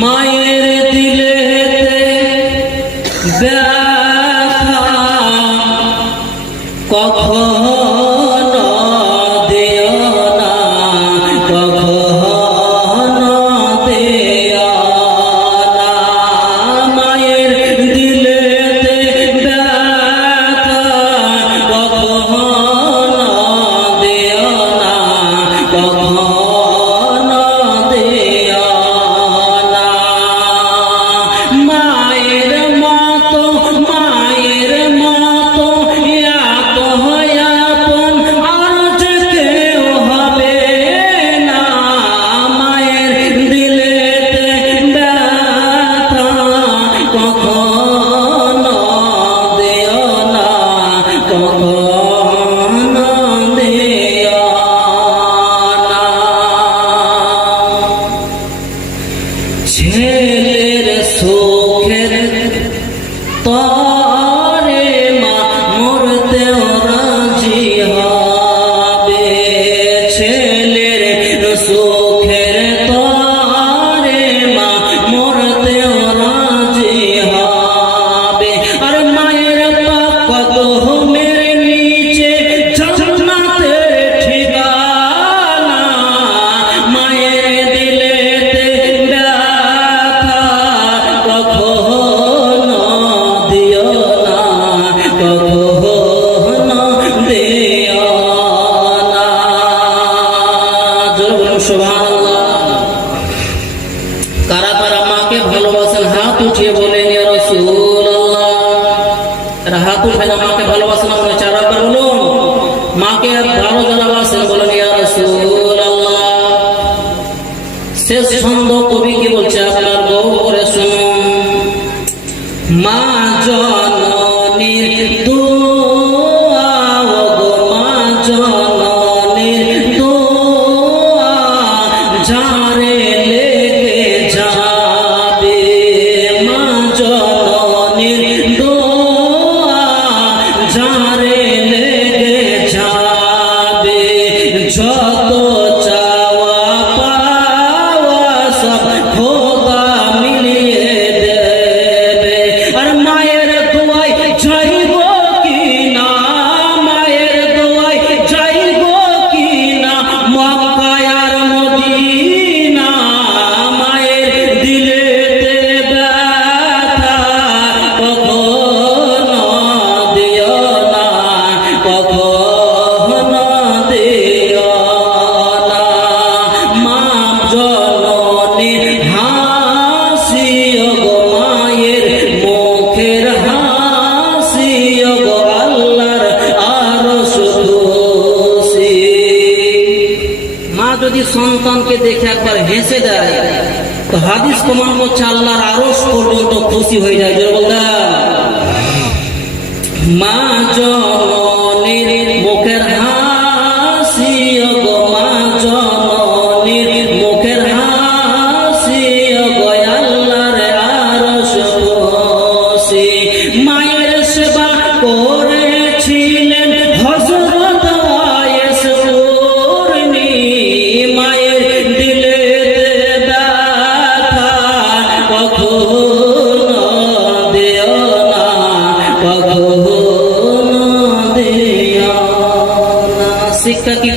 মায়ের দিলে ব্যথা কখনো দিও না, কখনো দিও না। মায়ের দিলে ব্যথা কখনো দিও না, কখনো দিও না। মায়ের মতো এত আপন আর যে কেউ হবে না। মায়ের দিলেতে ব্যথা কখনো দিও না, কখনো দিও না। ছেলের সুখের তরে মা মরতেও রাজি হবে। ছেলের সুখের তরে মা মরতেও রাজি হবে। আর মায়ের পাপ কদমের নিচে জান্নাতের ঠিকানা। মায়ের দিলেতে ব্যথা কখনো দিও না, কখনো দিও না। জোরে বলুন সুবহানাল্লাহ। কারা কারা মাকে ভালোবাসেন হাত উঠিয়ে বলেন ইয়া রাসূলুল্লাহ। এরা হাত উঠায় মাকে ভালোবাসেন, আমরা চারাবার বলুন। মাকে ভালো যারা বাসেন বলেন ইয়া রাসূলুল্লাহ। শেষ ছন্দ কবি কি বলছে আপনার বউ করে শুনুন। মা জননীর দোয়া, ওগো মা জননীর দোয়া যারে লেগে যাবে। মা জননীর দোয়া যারে লেগে যাবে। যত চাওয়া পাওয়া সব খোদা মিলিয়ে দেবে। আর মায়ের দোয়ায় যাইব কি না, মায়ের দোয়ায় যাইব কি না মক্কা আর মদিনা। মায়ের দিলেতে ব্যথা কখনো দিও না, কখনো দিও না। মা জননীর হাসি, ওগো মায়ের মুখের হাসি, ওগো আল্লাহর আরশ খুশি। মা যদি সন্তানকে দেখে একবার হেসে দেয় তো হাদিস প্রমাণ করছে আল্লাহর আরশ পর্যন্ত খুশি হয়ে যায়। জোরে বলতে মা জননীর মুখের হাসি, ওগো মা জননীর মুখের হাসি, ওগো আল্লাহর আরশ খুশি। মায়ের সেবা করেছিলেন হযরত ওয়াইস কুরনি। মায়ের দিলেতে ব্যথা কখনো দিও না, কখনো দিও না। শিক্ষা কি